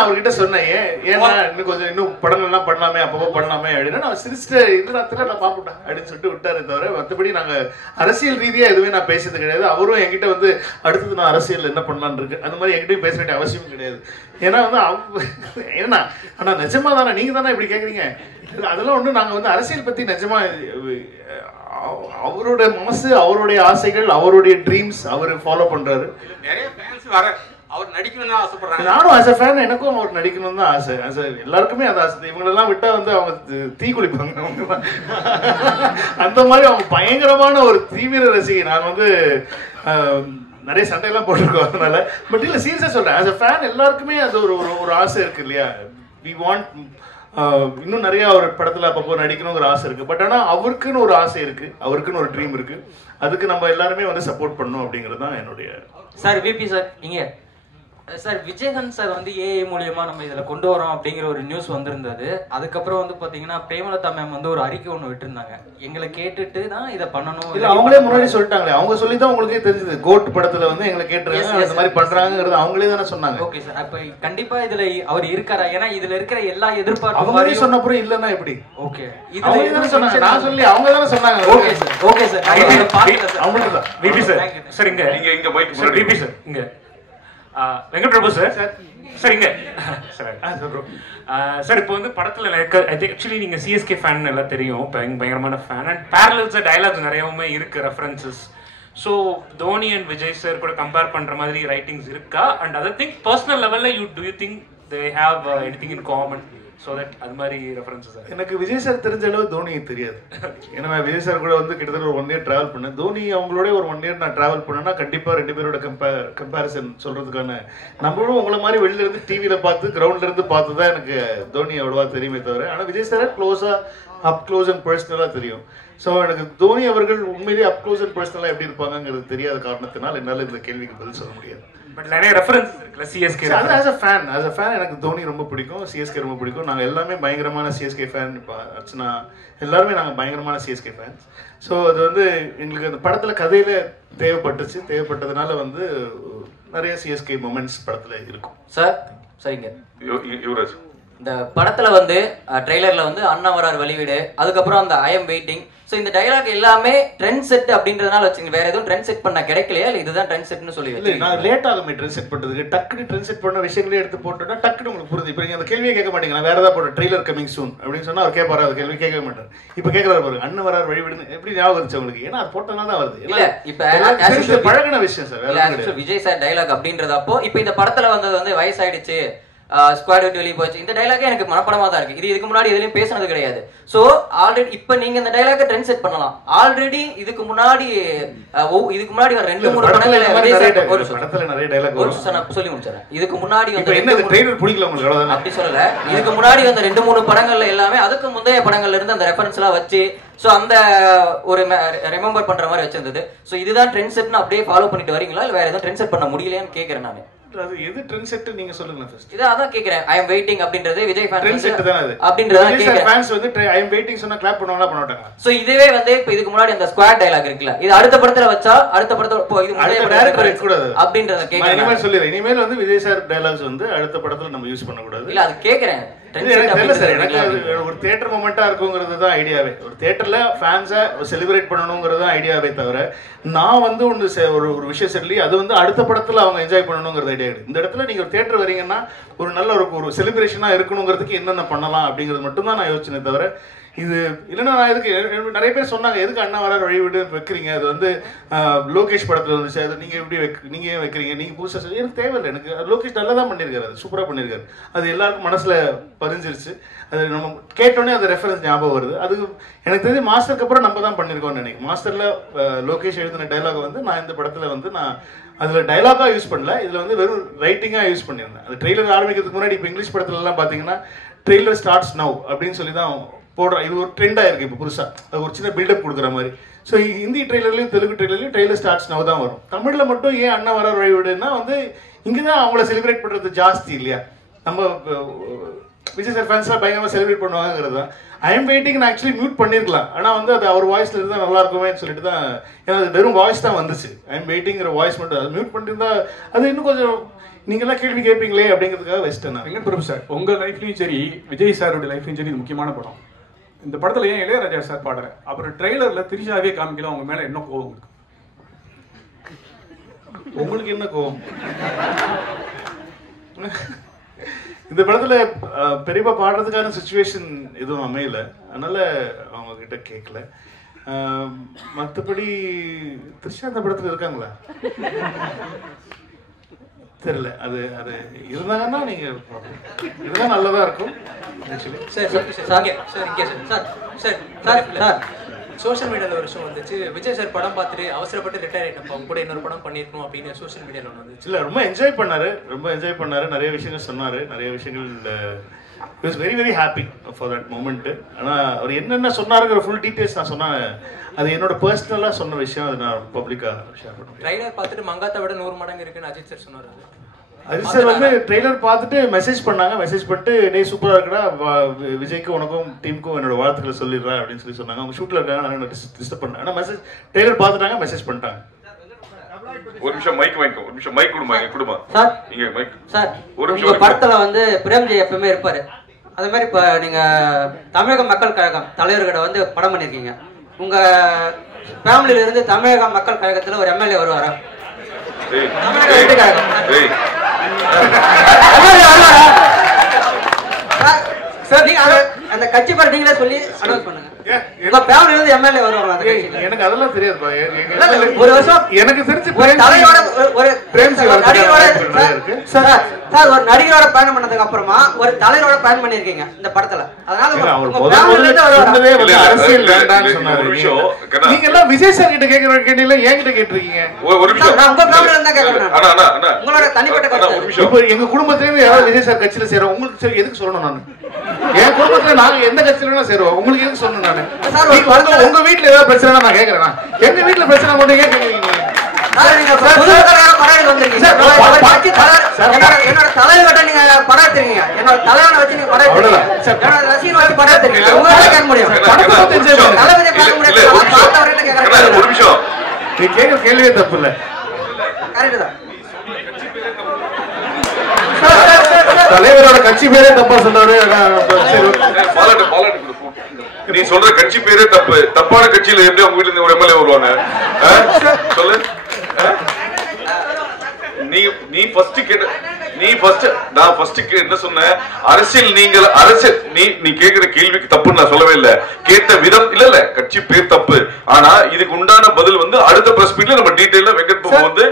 அவர்கிட்ட சொன்னேன், ஏன்னா இன்னும் படங்கள்லாம் பண்ணலாமே, அப்பப்போ பண்ணலாமே அப்படின்னா நான் சிரிச்சுட்டு இதுல நான் பாப்பட்டேன் அப்படின்னு சொல்லிட்டு விட்டாரு. தவிர மற்றபடி நாங்க அரசியல் ரீதியா எதுவுமே நான் பேசுறது கிடையாது. அவரும் என்கிட்ட வந்து அடுத்தது நான் அரசியல் என்ன பண்ணலான்னு இருக்கு அந்த மாதிரி என்கிட்டயும் பேச வேண்டிய அவசியம் கிடையாது. ஏன்னா வந்து என்ன ஆனா நிஜமா தானே நீங்க தானே இப்படி கேக்குறீங்க? அதெல்லாம் ஒண்ணு. நாங்க வந்து அரசியல் பத்தி நிஜமா அவருடைய மனசு, அவருடைய ஆசைகள், அவருடைய ட்ரீம்ஸ் அவர் ஃபாலோ பண்றாரு. நிறைய ஃபேன்ஸ் வர அவர் நடிக்கணும்னு ஆசைப்படுறாங்க. நானும் ஆஸ் எ ஃபேன் எனக்கும் அவர் நடிக்கணும் தான் ஆசை. எல்லாருக்குமே அது ஆசை. இவங்களெல்லாம் விட்டா வந்து அவங்க தீ குளிப்பாங்க. அவங்க அந்த மாதிரி அவங்க பயங்கரமான ஒரு தீவிர ரசிகை. நான் வந்து நிறைய சண்டையெல்லாம் போட்டிருக்கோம் அதனால. பட் இல்லை சீரியஸா சொல்றேன், ஆஸ் எ ஃபேன் எல்லாருக்குமே அது ஒரு ஆசை இருக்கு இல்லையா? வி வாண்ட் இன்னும் நிறைய ஒரு படத்துல அப்பப்போ நடிக்கணுங்கிற ஆசை இருக்கு. பட் ஆனா அவருக்குன்னு ஒரு ஆசை இருக்கு, அவருக்குன்னு ஒரு ட்ரீம் இருக்கு. அதுக்கு நம்ம எல்லாருமே வந்து சப்போர்ட் பண்ணணும் அப்படிங்கிறது தான் என்னுடைய. சார் விபி சார் இங்க சார் விஜயகாந்த் சார் வந்து ஏஐ மூலியமா நம்ம இதுல கொண்டு வரோம் அப்படிங்கிற ஒரு நியூஸ் வந்திருந்தது. அதுக்கப்புறம் வந்து பாத்தீங்கன்னா பிரேமலதா மேம் வந்து ஒரு அறிக்கை ஒண்ணு விட்டுருந்தாங்க, எங்களை கேட்டுட்டு தான் இதை பண்ணணும். இல்ல அவங்களே முன்னாடி சொல்லிட்டாங்களே, அவங்க சொல்லி தான் உங்களுக்கே தெரிஞ்சது. கோட் படத்துல வந்து எங்களை கேட்டுருக்காங்க, அந்த மாதிரி பண்றாங்கிறது அவங்களே தானே சொன்னாங்க. ஓகே சார், அப்ப கண்டிப்பா இதுல அவர் இருக்காரா? ஏன்னா இதுல இருக்கிற எல்லா எதிர்பார்ப்பும் அவங்களே சொன்ன அப்புறம் இல்லன்னா எப்படி? ஓகே, அவங்க தானே சொன்னாங்க, நான் சொல்லி அவங்க தானே சொன்னாங்க. ஓகே சார், ஓகே சார், அவங்களுக்கு தான். பிபி சார், சார் இங்க இங்க மைக் சார், பிபி சார் இங்க, வெங்கட் பிரபு சார், சார் இங்க சார். சார் இப்போ வந்து படத்துல ஆக்சுவலி நீங்க சிஎஸ்கே ஃபேன் எல்லாம் தெரியும், பயங்கரமான ஃபேன். அண்ட் பேரலல்ஸ் டயலாக்ஸ் நிறையவுமே இருக்கு, references. So Dhoni and Vijay sir கூட கம்பேர் பண்ற மாதிரி ரைட்டிங்ஸ் இருக்கா? அண்ட் அதர் திங் பர்சனல் லெவல்ல to you think they have anything in common? So that அது மாதிரி ரெஃபரன்ஸஸ். எனக்கு விஜய் சார் தெரிஞ்ச அளவு தோனி தெரியாது. ஏன்னா விஜய் சார் கூட வந்து கிட்டத்தட்ட ஒரு 1 year டிராவல் பண்ணேன். தோனி அவங்களோட ஒரு 1 year நான் டிராவல் பண்ணேன்னா கண்டிப்பா 2 பேரோட கம்பேரிசன் சொல்றதுக்கான, நம்மளும் உங்களை மாதிரி வெளியில இருந்து டிவியில பார்த்து கிரவுண்ட்ல இருந்து பார்த்து தான் எனக்கு தோனி அவ்வளவா தெரியுமே தவிர, ஆனா விஜய் சார் க்ளோஸா அப் க்ளோஸ் அண்ட் பர்சனலா தெரியும். ஸோ எனக்கு தோனி அவர்கள் உண்மையிலேயே அப் க்ளோஸ் அண்ட் பர்சனலா எப்படி இருப்பாங்கிறது தெரியாத காரணத்தினால் என்னால் இந்த கேள்விக்கு பதில் சொல்ல முடியாது. பட் நிறைய ரெஃபரன்ஸ் இருக்குல்ல சிஎஸ்கே. ஆஸ் அ ஃபேன் எனக்கு தோனி ரொம்ப பிடிக்கும், சிஎஸ்கே ரொம்ப பிடிக்கும். நாங்கள் எல்லாமே பயங்கரமான சிஎஸ்கே ஃபேன். இப்போ அர்ச்சனா எல்லாருமே நாங்கள் பயங்கரமான சிஎஸ்கே ஃபேன்ஸ். ஸோ அது வந்து எங்களுக்கு அந்த படத்தில் கதையில் தேவைப்பட்டதுனால வந்து நிறைய சிஎஸ்கே மொமெண்ட்ஸ் படத்தில் இருக்கும். சார் சரிங்க யுவராஜ், இந்த படத்துல வந்து ட்ரெய்லர்ல வந்து அண்ணா வரார் வெளிவீடு, அதுக்கப்புறம் அந்த ஐ எம் வெயிட்டிங். ஸோ இந்த டைலாக் எல்லாமே ட்ரெண்ட் செட் அப்படின்றதுனால வச்சுங்க, வேற எதுவும் ட்ரெண்ட் செட் பண்ண கிடைக்கலையா? இல்லை இதுதான் ட்ரெண்ட் செட்னு சொல்லி இல்லை, நான் லேட் ஆகுமே ட்ரெண்ட் செட் பண்ணுறதுக்கு. டக்குனு ட்ரெண்ட் செட் பண்ண விஷயங்களே எடுத்து போட்டோன்னா டக்குனு உங்களுக்கு புரியுது. இப்போ நீங்கள் அந்த கேள்வியை கேட்க மாட்டீங்க, நான் வேற ஏதாவது போட்ட ட்ரெய்லர் கமிங் சூன் அப்படின்னு சொன்னால் அவர் கேட்பாரு, அது கேள்வி கேட்கவே மாட்டார். இப்போ கேட்கறாரு பாருங்க, அண்ணன் வரார் வழிவிடுன்னு எப்படி ஞாபகம் வந்துச்சு உங்களுக்கு? ஏன்னா அது போட்டோன்னா தான் வருது. இல்ல இப்ப பழகின விஷயம் சார். விஜய் சார் டைலாக் அப்படின்றது அப்போ இப்போ இந்த படத்துல வந்தது வந்து வயசாயிடுச்சு, ஸ்குவாட் விட்டு வெளியே போச்சு, இந்த டைலாகே எனக்கு மனப்படமா தான் இருக்கு. இது இதுக்கு முன்னாடி எதுலையும் பேசினது கிடையாது. சோ ஆல்ரெடி இப்ப நீங்க இந்த டைலாக ட்ரெண்ட் செட் பண்ணலாம். ஆல்ரெடி இதுக்கு முன்னாடி ஒரு 2-3 படங்கள்ல நிறைய டைலாக் ஒரு நான் சொல்லி முடிச்சறேன். இதுக்கு முன்னாடி வந்து என்ன ட்ரெய்லர் பிடிக்கல உங்களுக்கு அவ்வளவுதான். அப்படி சொல்லல, இதுக்கு முன்னாடி வந்த 2-3 படங்கள்ல எல்லாமே அதுக்கு முந்தைய படங்கள்ல இருந்து அந்த ரெஃபரன்ஸ் எல்லாம் வச்சு சோ அந்த ஒரு ரிமெம்பர் பண்ற மாதிரி வச்சிருந்தது. சோ இதுதான் ட்ரெண்ட் செட்னு அப்படியே ஃபாலோ பண்ணிட்டு வரீங்களா, இல்ல வேற ஏதாவது ட்ரெண்ட் செட் பண்ண முடியலையான்னு கேக்குறேன் நான். அது எது ட்ரெண்ட் செட் நீங்க சொல்லுங்க ஃபர்ஸ்ட். இத அதான் கேக்குறேன். ஐ அம் வெயிட்டிங் அப்படின்றது விஜய் ஃபேன்ஸ் ட்ரெண்ட் செட் தான அது அப்படின்றத கேக்குறேன். ஃபேன்ஸ் வந்து ஐ அம் வெயிட்டிங் சொன்னா கிளாப் பண்ணுவாங்களா பண்ண மாட்டாங்க? சோ இதுவே வந்து இப்ப இதுக்கு முன்னாடி அந்த ஸ்குவாட் டயலாக் இருக்குல, இது அடுத்த படத்துல வச்சா அடுத்த படத்துல போ இது முன்னாடி டைரக்டர் வைக்க கூடாது அப்படின்றத கேக்குறேன். இனிமேல் சொல்லிறேன், இனிமேல் வந்து விஜய் சார் டயலாக்ஸ் வந்து அடுத்த படத்துல நம்ம யூஸ் பண்ண கூடாது. இல்ல அது கேக்குறேன். ஒரு தியேட்டர் மொமெண்டா இருக்குங்கிறது தான் ஐடியாவே. ஒரு தியேட்டர்ல ஃபேன்ஸை செலிப்ரேட் பண்ணணுங்கிறது தான் ஐடியாவே தவிர, நான் வந்து ஒரு விஷயம் சொல்லி அது வந்து அடுத்த படத்துல அவங்க என்ஜாய் பண்ணணுங்கிறது ஐடியா கிடையாது. இந்த இடத்துல நீங்க ஒரு தியேட்டர் வரீங்கன்னா ஒரு நல்ல ஒரு செலிப்ரேஷனா இருக்கணுங்கிறதுக்கு என்னென்ன பண்ணலாம் அப்படிங்கிறது மட்டும் தான் நான் யோசிச்சேனே தவிர, இது இல்லைன்னா நான் இதுக்கு நிறைய பேர் சொன்னாங்க எதுக்கு அண்ணா வரார் வழிவிட்டு வைக்கிறீங்க, அது வந்து லோகேஷ் படத்துல வந்துச்சு, அது நீங்க எப்படி நீங்க ஏன் வைக்கிறீங்க, நீங்க புதுசாக சொல்லி எனக்கு தேவையில்லை. எனக்கு லோகேஷ் நல்லா தான் பண்ணியிருக்காரு, அது சூப்பராக பண்ணியிருக்காரு, அது எல்லாருக்கும் மனசுல பதிஞ்சிருச்சு. அது நம்ம கேட்டோடனே அது ரெஃபரன்ஸ் ஞாபகம் வருது. அது எனக்கு தெரிஞ்சு மாஸ்டருக்கு அப்புறம் நம்ம தான் பண்ணியிருக்கோம்னு நினைக்கிறேன். மாஸ்டர்ல லோகேஷ் எழுதின டைலாக் வந்து நான் இந்த படத்துல வந்து நான் அதுல டைலாகா யூஸ் பண்ணல, இதுல வந்து வெறும் ரைட்டிங்கா யூஸ் பண்ணியிருந்தேன். அது ட்ரெய்லர் ஆரம்பிக்கிறதுக்கு முன்னாடி இப்போ இங்கிலீஷ் படத்துல எல்லாம் பாத்தீங்கன்னா ட்ரெய்லர் ஸ்டார்ட்ஸ் நவ் அப்படின்னு சொல்லி தான் போடுறோம். இது ஒரு ட்ரெண்டாக இருக்குது இப்போ புதுசாக, அது ஒரு சின்ன பில்டப் கொடுக்குற மாதிரி. ஸோ ஹிந்தி ட்ரெய்லர்லையும் தெலுங்கு ட்ரெய்லர்லையும் ட்ரெய்லர் ஸ்டார்ட்ஸ் நவ் தான் வரும். தமிழில் மட்டும் ஏன் அண்ணா வரார் வழிவிடுன்னா வந்து இங்கே தான் அவங்கள செலிப்ரேட் பண்ணுறது ஜாஸ்தி இல்லையா? நம்ம விஜய் சார் ஃபேன்ஸ்லாம் பயங்கரமாக செலிப்ரேட் பண்ணுவாங்கிறது தான். ஐ எம் வெயிட்டிங் நான் ஆக்சுவலி மியூட் பண்ணியிருக்கலாம், ஆனால் வந்து அது அவர் வாய்ஸில் இருந்தால் நல்லா இருக்குமேன்னு சொல்லிட்டு தான், ஏன்னா அது வெறும் வாய்ஸ் தான் வந்துச்சு. ஐ எம் வெயிட்டிங்கிற வாய்ஸ் மட்டும், அது மியூட் பண்ணியிருந்தா அது இன்னும் கொஞ்சம் நீங்களாம் கேள்வி கேட்பீங்களே அப்படிங்கிறதுக்காக வெஸ்டர்னா. வெங்கட் பிரபு சார், உங்கள் லைஃப்லையும் சரி விஜய் சாரோட லைஃப்லையும் சரி இது முக்கியமான படம். இந்த படத்துல ஏன் இளையராஜா சார் பாடுற அப்புறம் ட்ரெய்லர்ல திரிஷாவே காமிக்கல, அவங்க மேல என்ன கோவம் இருக்கு? உங்களுக்கு என்ன கோவம்? இந்த படத்துல பெரியப்பா பாடுறதுக்கான சிச்சுவேஷன் எதுவும் அமையல, அதனால அவங்க கிட்ட கேட்கல. மற்றபடி திரிஷா அந்த படத்துல இருக்காங்களா தெரியல. அது அது இருந்தாங்கன்னா நீங்க இதெல்லாம் நல்லதா இருக்கும். சோஷியல் மீடியாவில் ஒரு விஷயம் வந்துச்சு, விஜய் சார் படம் பார்த்துட்டு அவசரப்பட்டு ரிட்டையர் ஆகிட்டப்போ அவங்க கூட இன்னொரு படம் பண்ணியிருக்கணும் அப்படின்னு சோஷியல் மீடியாவில் ஒன்று வந்துச்சு. இல்லை, ரொம்ப என்ஜாய் பண்ணாரு, நிறைய விஷயங்கள் சொன்னாரு, நிறைய விஷயங்கள் he was very very happy for that moment. ஆனால் அவர் என்னென்ன சொன்னாருங்கிற ஃபுல் டீட்டெயில்ஸ் நான் சொன்னேன், அது என்னோட பர்சனலாக சொன்ன விஷயம், அது நான் பப்ளிக்காக ஷேர் பண்ணுவேன். ட்ரைலர் பார்த்துட்டு மங்காத்தை விட 100 மடங்கு இருக்குன்னு அஜித் சார் சொன்னார். அஜித் சார் வந்து ட்ரெய்லர் பார்த்துட்டு மெசேஜ் பண்ணாங்க. மெசேஜ் பண்ணிட்டு டே சூப்பராக இருக்குடா, விஜய்க்கு உனக்கும் டீமுக்கும் என்னோட வாழ்த்துக்களை சொல்லிடுறேன் அப்படின்னு சொல்லி சொன்னாங்க. அவங்க ஷூட்டில் இருக்காங்க, நான் டிஸ்டர்ப் பண்ணேன். ஆனால் மெசேஜ் ட்ரெய்லர் பார்த்துட்டாங்க, மெசேஜ் பண்ணிட்டாங்க. ஒரு நிமிஷம் மைக் வாங்கிக்கோ, ஒரு நிமிஷம் மைக் கொடுமா, கொடுமா சார். இங்க மைக் சார், ஒரு நிமிஷம். உங்க படத்துல வந்து பிரேம்ஜி எப்பவுமே இருப்பாரு. அதே மாதிரி இப்போ நீங்க தமிழக மக்கள் கழகம் தலைவர்கிட்ட வந்து படம் பண்ணிருக்கீங்க. உங்க ஃபேமிலியில இருந்து தமிழக மக்கள் கழகத்துல ஒரு எம்எல்ஏ வருவாரா? தமிழக வெற்றி கழகம் சார், நீங்க அந்த கட்சி பேர் நீங்களே சொல்லி அனௌன்ஸ் பண்ணுங்க. உங்க ஃபேமிலில இருந்து எம்எல்ஏ வருவாங்களா அந்த கட்சியில? எனக்கு அதெல்லாம் தெரியாதுப்பா. ஒரு வருஷம் எனக்கு தெரிஞ்சு ஒரு தலையோட ஒரு பிரேம்ஜி நடிகரோட சார் ஒரு நடிகரோட பயணம் பண்ணதுக்கு அப்புறமா ஒரு தலைவரோட பயணம் பண்ணிருக்கீங்க இந்த படத்துல. அதனால அரசியல் வேண்டாம்னு சொன்னாரு. நீங்க எல்லாம் விஜய் சார் கிட்ட கேக்குற கேட்டீங்களா, என்கிட்ட கேட்டிருக்கீங்க. ஒரு நிமிஷம். நான் உங்க ஃபேமிலில இருந்தா கேக்குறேன். உங்களோட தனிப்பட்ட கருத்து. இப்போ எங்க குடும்பத்திலேயே யாராவது விஜய் சார் கட்சியில சேரும். உங்களுக்கு சரி எதுக்கு சொல்லணும்? நான் என் குடும்பத்துல நாங்க எந்த கட்சியில சேருவோம், உங்களுக்கு எதுக்கு சொல்லணும்? நானு உங்க வீட்டுல ஏதாவது பிரச்சனை நான் கேக்குறேன். எங்க வீட்டுல பிரச்சனை மட்டும் கேட்க என்னோட தலைவர்கிட்ட நீங்க படம் எடுத்துறீங்க, என்னோட தலைவனை வச்சு நீங்க படம் எடுத்துறீங்க, என்னோட ரசிகனை வச்சு படம் எடுத்துறீங்க. உங்களால கேட்க முடியும், தலைவரை பார்க்க முடியாது. ஒரு நிமிஷம். நீ கேட்க கேள்வியே தப்பு இல்ல. கரெக்ட் தான். தலைவரோட கட்சி பேரே தப்பா சொன்னாரு. நீ சொல்ற கட்சி பேரே தப்பு. தப்பான கட்சியில எப்படி உங்க வீட்டுல இருந்து ஒரு எம்எல்ஏ வருவாங்க? சொல்லு. நீ ஃபர்ஸ்ட் கேட்ட, நீ ஃபர்ஸ்ட், நான் ஃபர்ஸ்ட் என்ன சொன்னேன்? அரசியல் நீங்கள் அரசியல் நீ கேக்குற கேள்விக்கு தப்புன்னு நான் சொல்லவே இல்ல. கேட்ட விதம் இல்ல கட்சி பேர் தப்பு. ஆனா இதுக்கு உண்டான பதில் வந்து அடுத்த பிரஸ் மீட்ல நம்ம டீடைலா வெங்கட் பாபு வந்து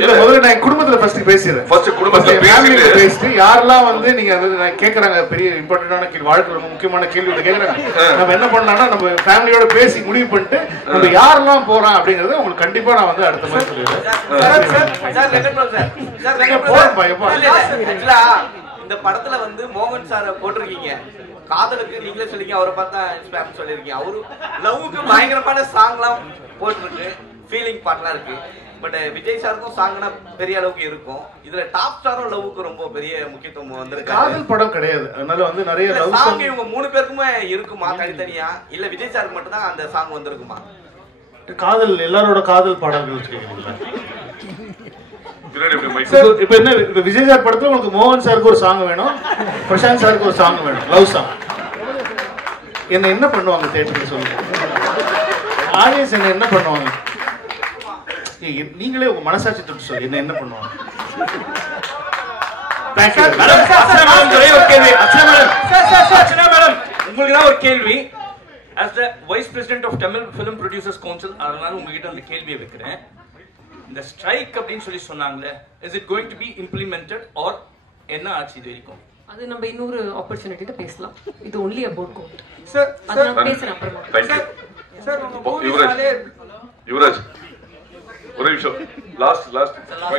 இல்ல முதல்ல நான் குடும்பத்துல ஃபர்ஸ்ட் பேசிறேன். ஃபர்ஸ்ட் குடும்பத்துல பேசிட்டு யாரெல்லாம் வந்து நீங்க கேக்குறாங்க பெரிய இம்பார்ட்டன்டான கேள்வி, வாழ்க்கையில ரொம்ப முக்கியமான கேள்வி கேக்குறாங்க. நம்ம என்ன பண்ணலாம்னா நம்ம ஃபேமிலியோட பேசி முடிவு பண்ணிட்டு நம்ம யாரெல்லாம் போறோம் அப்படிங்கறது உங்களுக்கு கண்டிப்பா நான் வந்து அடுத்த மாதிரி சொல்லிடுறேன். இந்த படத்துல வந்து மோகன் சார போட்டிருக்கீங்க. காதலுக்கு நீங்களே சொல்லிருக்கீங்க, அவரை பார்த்தா இன்ஸ்பயர் சொல்லிருக்கீங்க. அவரு லவ்வுக்கு பயங்கரமான சாங்லாம் போட்டிருக்கு, ஃபீலிங் பாட்டுலாம் இருக்கு. பட் விஜய் சாருக்கும் சாங்னா பெரிய அளவுக்கு இருக்கும். இதுல டாப் ஸ்டாரும் லவ்வுக்கு ரொம்ப பெரிய முக்கியத்துவம் வந்திருக்கு. காதல் படம் கிடையாது, அதனால வந்து நிறைய லவ் சாங் இவங்க 3 பேருக்குமே இருக்குமா தனித்தனியா, இல்ல விஜய் சாருக்கு மட்டும் தான் அந்த சாங் வந்திருக்குமா? காதல் எல்லாரோட காதல் பாடல்கள் வச்சிருக்கீங்களா? இப்ப என்ன, இப்ப விஜய் சார் படத்துல உங்களுக்கு மோகன் சாருக்கு ஒரு சாங் வேணும், பிரசாந்த் சாருக்கு ஒரு சாங் வேணும், லவ் சாங். என்ன பண்ணுவாங்க தியேட்டர்ல சொல்லுங்க? ஆடியன்ஸ் என்ன பண்ணுவாங்க? நீங்களே உங்க மனசாட்சி தொட்டு சொல்லி என்ன பண்ணுவாங்க? உங்களுக்கு தான் ஒரு கேள்வி. as the vice president of Tamil Film Producers Council, அதனால உங்ககிட்ட அந்த கேள்வியை வைக்கிறேன். இந்த ஸ்ட்ரைக் அப்படின்னு சொல்லி சொன்னாங்களே, is it going to be implemented or என்ன ஆச்சு இது வரைக்கும்? அது நம்ம இன்னொரு ஆப்பர்ச்சுனிட்டில பேசலாம். இது only about court. சார் அத நான் பேசுறேன் அப்புறமா. Thank you. சார் உங்க மூவிஸ்னாலே யுவராஜ் ஒரு நிமிஷம். லாஸ்ட்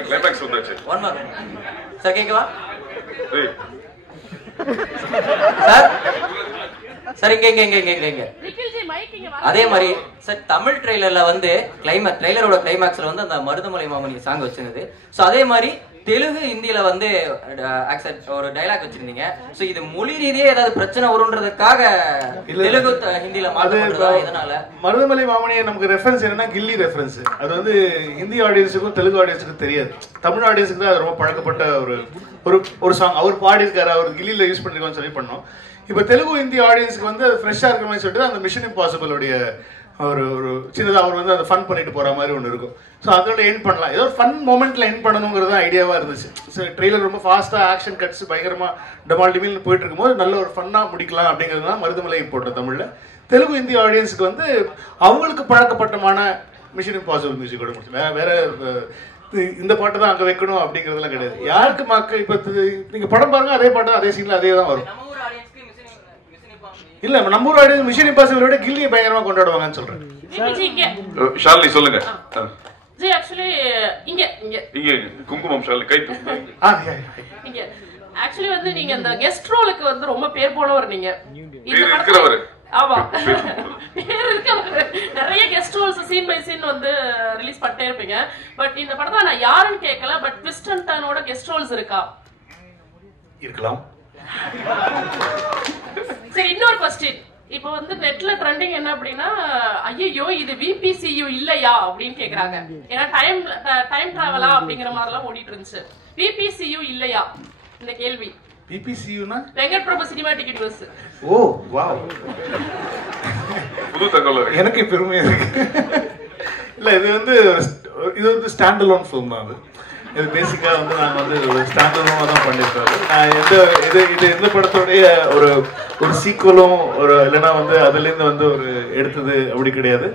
கிளைமாக்ஸ் வந்தாச்சு. ஒன் மார் சார் கேக்குவா? ஏய் சார் இங்க அதே மாதிரி சார் தமிழ் ட்ரெய்லர்ல வந்து ட்ரெய்லரோட கிளைமாக்ஸ்ல வந்து அந்த மருதமலை மாமணி சாங் வச்சிருந்தது. ஸோ அதே மாதிரி தெலுங்கு ஹிந்தியில வந்து ஒரு டைலாக் வச்சிருந்தீங்க. சோ இது மொழி ரீதியா ஏதாவது பிரச்சனை வரும்ன்றதுக்காக தெலுங்கு ஹிந்தியில மாத்தப்படுறதா? இதனால மருதமலை மாமணியை நமக்கு ரெஃபரன்ஸ் என்னன்னா கில்லி ரெஃபரன்ஸ். அது வந்து ஹிந்தி ஆடியன்ஸுக்கும் தெலுங்கு ஆடியன்ஸுக்கும் தெரியாது. தமிழ் ஆடியன்ஸுக்கு தான் அது ரொம்ப பழக்கப்பட்ட ஒரு சாங். அவர் பாடியிருக்காரு, அவர் கில்லியில யூஸ் பண்ணிருக்கோம்னு சொல்லி பண்ணோம். இப்போ தெலுங்கு ஹிந்தி ஆடியன்ஸுக்கு வந்து அது ஃப்ரெஷ்ஷாக இருக்கிற மாதிரி சொல்லிட்டு அந்த மிஷன் இம்பாசிபிளுடைய ஒரு சின்னதாக அவர் வந்து அதை ஃபன் பண்ணிட்டு போகிற மாதிரி ஒன்று இருக்கும். ஸோ அதோட எண்ட் பண்ணலாம், ஏதோ ஃபன் மூமெண்ட்டில் எண்ட் பண்ணணுங்கிறது தான் ஐடியாவாக இருந்துச்சு. ஸோ ட்ரெய்லர் ரொம்ப ஃபாஸ்ட்டாக ஆக்ஷன் கட்ஸ் பயங்கரமாக டமால் டிமில்னு போயிட்டு இருக்கும்போது நல்ல ஒரு ஃபன்னாக முடிக்கலாம் அப்படிங்கிறது தான் மருதமலை போட்டோம் தமிழில். தெலுங்கு ஹிந்தி ஆடியன்ஸுக்கு வந்து அவங்களுக்கு பழக்கப்பட்டமான மிஷன் இம்பாசிபிள் மியூசிக்கோட முடிச்சு வேற இந்த பாட்டு தான் அங்கே வைக்கணும் அப்படிங்கிறதுலாம் கிடையாது. யாருக்கு மக்கள் இப்போ நீங்கள் படம் பாருங்க, அதே பாட்டு அதே சீனில் அதே தான் வரும். இல்ல நம்ம ஊர் ஆடியன்ஸ் மிஷன் இம்பாசிபிளோட கில்லியை பயங்கரமா கொண்டாடுவாங்கன்னு சொல்றேன். ஷாலினி சொல்லுங்க. ஜி ஆக்சுவலி இங்க குங்குமம் ஷாலினி கை இங்க ஆக்சுவலி வந்து நீங்க அந்த கெஸ்ட் ரோலுக்கு வந்து ரொம்ப பேர் போனவர். நீங்க இருக்கிறவர் ஆமா பேர் இருக்கு. நிறைய guest roles scene by scene வந்து ரிலீஸ் பண்ணிட்டே இருப்பீங்க. பட் இந்த படத்துல நான் யாருன்னு கேட்கல, பட் ட்விஸ்ட் அண்ட் டர்னோட கெஸ்ட் ரோல்ஸ் இருக்கா? இருக்கலாம். சரி, இன்னொரு क्वेश्चन. இப்போ வந்து நெட்ல ட்ரெண்டிங் என்ன அப்படின்னா, ஐயோ இது VPCU இல்லையா அப்படின்னு கேக்குறாங்க. ஏன்னா டைம் டிராவலா அப்படிங்கிற மாதிரிலாம் ஓடிட்டு இருந்துச்சு. VPCU இல்லையா இந்த கேள்வி? VPCU-னா வெங்கட் பிரபு சினிமாட்டிக் யூனிவர்ஸ். ஓ வாவ், புது தகவல். எனக்கு பெருமையா இருக்கு. இல்ல இது வந்து ஸ்டாண்ட் அலோன் ஃபிலிம் தான். இது பேசிக்கா வந்து நாங்கள் வந்து ஒரு ஸ்டாண்ட் அலோனாக தான் பண்ணியிருக்கோம். நான் எந்த படத்தோடைய ஒரு சீக்குவலும் இல்லைன்னா வந்து அதுலேருந்து வந்து ஒரு எடுத்தது அப்படி கிடையாது.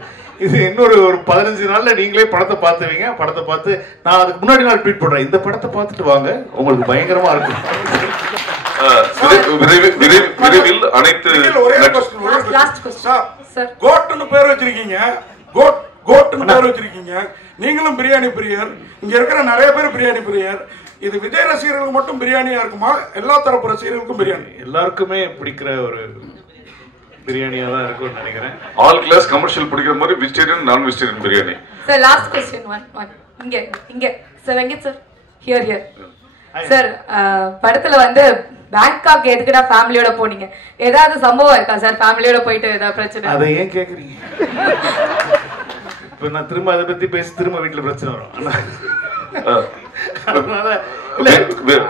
இது இன்னொரு 15 நாள்ல நீங்களே படத்தை பார்த்துவீங்க. படத்தை பார்த்து நான் அதுக்கு முன்னாடி நாள் ட்வீட் போடுறேன், இந்த படத்தை பார்த்துட்டு வாங்க, உங்களுக்கு பயங்கரமா இருக்கும். விரைவில் அனைத்து கோட்னு பேர் வச்சிருக்கீங்க, கோட்னு பேர் வச்சிருக்கீங்க. நீங்களும் பிரியாணி பிரியர், இங்க இருக்கிற நிறைய பேர் பிரியாணி பிரியர். இது விஜய் ரசிகர்களுக்கு மட்டும் பிரியாணியா இருக்குமா, எல்லா தரப்பு ரசிகர்களுக்கும் பிரியாணி? எல்லாருக்குமே பிடிக்கிற ஒரு பிரியாணியா தான் இருக்கும்னு நினைக்கிறேன். ஆல் கிளாஸ் கமர்ஷியல் பிடிக்கிற மாதிரி vegetarian non vegetarian biryani. Sir last question one இங்க sir Venkat sir here sir, படத்துல வந்து பேங்காக் எதுக்குடா ஃபேமிலியோட போனீங்க? ஏதாவது சம்பவம் இருக்கா சார் ஃபேமிலியோட போயிட்டு ஏதாவது பிரச்சனை? அதை ஏன் கேக்குறீங்க? இப்ப நான் திரும்ப அதை பத்தி பேசி திரும்ப வீட்டுல பிரச்சனை வரும்.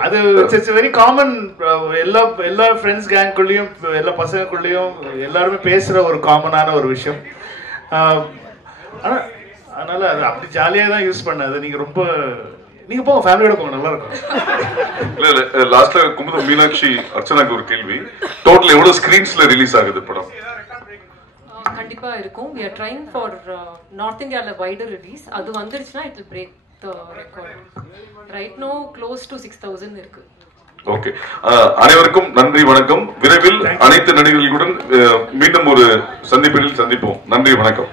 அது வெரி காமன். எல்லா ஃப்ரெண்ட்ஸ் கேங்குள்ளயும் எல்லா பசங்களுக்குள்ளயும் எல்லாருமே பேசுற ஒரு காமனான ஒரு விஷயம். அதனால அது அப்படி ஜாலியா தான் யூஸ் பண்ணது. நீங்க போங்க, ஃபேமிலியோட போங்க, நல்லா இருக்கும். இல்ல லாஸ்ட்ல குமுதம் மீனாட்சி அர்ச்சனாக்கு ஒரு கேள்வி, டோட்டல் எவ்வளவு ஸ்கிரீன்ஸ்ல ரிலீஸ் ஆகுது படம்? கண்டிப்பா இருக்கும். we are trying for north indiaல wider release. அது வந்துருச்சுனா it will break the record. right now close to 6000 இருக்கு. ஓகே, அனைவருக்கும் நன்றி, வணக்கம். விரைவில் அனைத்து நடிகர்களுடன் மீண்டும் ஒரு சந்திப்பில் சந்திப்போம். நன்றி, வணக்கம்.